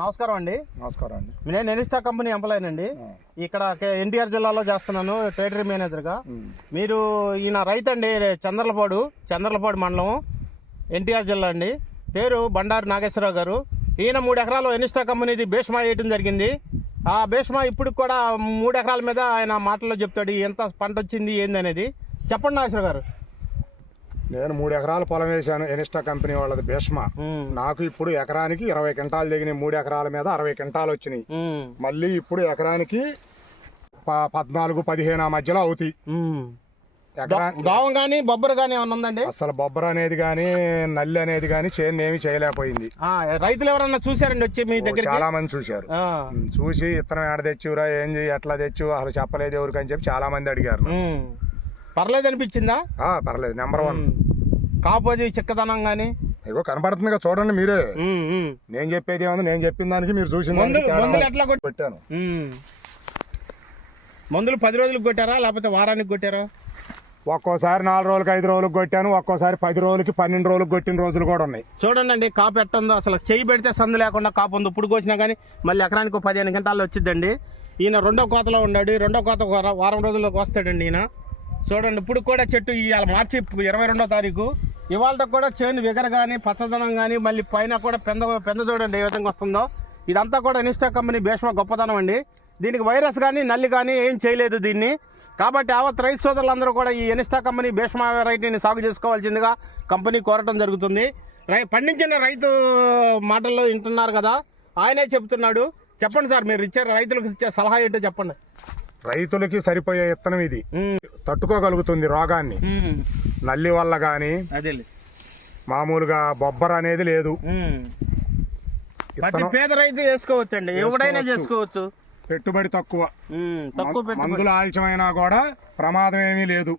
నమస్కారం అండి. నమస్కారం అండి. నేను ఎనిస్టా కంపెనీ ఎంప్లాయన్ అండి ఇక్కడ ఎన్టీఆర్ జిల్లాలో చేస్తున్నాను ట్రేడరీ మేనేజర్గా. మీరు ఈయన రైతు అండి చంద్రలపాడు చంద్రలపాడు మండలం ఎన్టీఆర్ జిల్లా అండి. పేరు బండారు నాగేశ్వరరావు గారు. ఈయన మూడు ఎకరాలు ఎనిస్టా కంపెనీది భీష్మా వేయటం జరిగింది. ఆ భీష్మా ఇప్పుడు కూడా మూడు ఎకరాల మీద ఆయన మాటల్లో చెప్తాడు ఎంత పంట వచ్చింది ఏంది అనేది. చెప్పండి నాగేశ్వర గారు. నేను మూడు ఎకరాల పొలం వేశాను ఎనిస్టా కంపెనీ వాళ్ళది భీష్మ. నాకు ఇప్పుడు ఎకరానికి ఇరవై క్వింటాలు దిగినాయి మూడు ఎకరాల మీద అరవై క్వింటాలు వచ్చినాయి. మళ్ళీ ఇప్పుడు ఎకరానికి పద్నాలుగు పదిహేను ఆ మధ్యలో అవుతాయి. దోవం కానీ బొబ్బరు కానీ ఏమన్నా ఉందండి? అసలు బొబ్బర అనేది కానీ నల్లి అనేది కానీ చేను ఏమి చేయలేకపోయింది. రైతులు ఎవరన్నా చూసారండి వచ్చి మీ దగ్గరికి? చాలా మంది చూశారు. చూసి ఇత్తనం ఏడ తెచ్చురా ఏం ఎట్లా తెచ్చు అసలు చెప్పలేదు ఎవరికి అని చెప్పి చాలా మంది అడిగారు. పర్లేదు అనిపించిందా పర్లేదు. నెంబర్ వన్ ఉమ్. కాపు అది చిక్కదనం కానీ ఇగో కనపడుతుంది కదా చూడండి మీరే. నేను చెప్పేది ఏముంది? నేను చెప్పిన దానికి మీరు చూసిన మందులు ఎట్లా పెట్టాను. మందులు పది రోజులకు కొట్టారా? లేకపోతే వారానికి కొట్టారా? ఒక్కోసారి నాలుగు రోజులకి ఐదు రోజులకు కొట్టాను. ఒక్కోసారి పది రోజులకి పన్నెండు రోజులకు కొట్టిన రోజులు కూడా ఉన్నాయి. చూడండి అండి కాపు ఎట్టుందో. అసలు చేయి పెడితే సందు లేకుండా కాపు ఉంది. ఇప్పుడు కోసినా కానీ మళ్ళీ ఎకరానికి పదిహేను గంటల్లో వచ్చిందండి ఈయన రెండో కోతలో ఉన్నాడు. రెండో కోత వారం రోజుల్లోకి వస్తాడండి ఈయన. చూడండి ఇప్పుడు కూడా చెట్టు ఇవాళ మార్చి ఇరవై రెండో తారీఖు. ఇవాళ కూడా చేను విగర కానీ పచ్చదనం కానీ మళ్ళీ పైన కూడా పెంద పెంద చూడండి ఏ విధంగా వస్తుందో. ఇదంతా కూడా ఇన్స్టా కంపెనీ భీష్మ గొప్పతనం అండి. దీనికి వైరస్ కానీ నల్లి కానీ ఏం చేయలేదు దీన్ని. కాబట్టి యావత్ రైతు సోదరులందరూ కూడా ఈ ఎనిస్టా కంపెనీ భీష్మ వెరైటీని సాగు చేసుకోవాల్సిందిగా కంపెనీ కోరటం జరుగుతుంది. రై పండించిన రైతు మాటల్లో వింటున్నారు కదా ఆయనే చెప్తున్నాడు. చెప్పండి సార్ మీరు ఇచ్చే రైతులకు ఇచ్చే సలహా ఏంటో చెప్పండి. రైతులకి సరిపోయే ఇత్తనం ఇది. తట్టుకోగలుగుతుంది రోగాన్ని. నల్లి వల్ల అదేలే మామూలుగా బొబ్బర అనేది లేదు. ప్రతి పేద రైతు ఎవడైనా చేసుకోవచ్చు. పెట్టుబడి తక్కువ. మందుల ఆలస్యమైనా కూడా ప్రమాదం ఏమీ లేదు.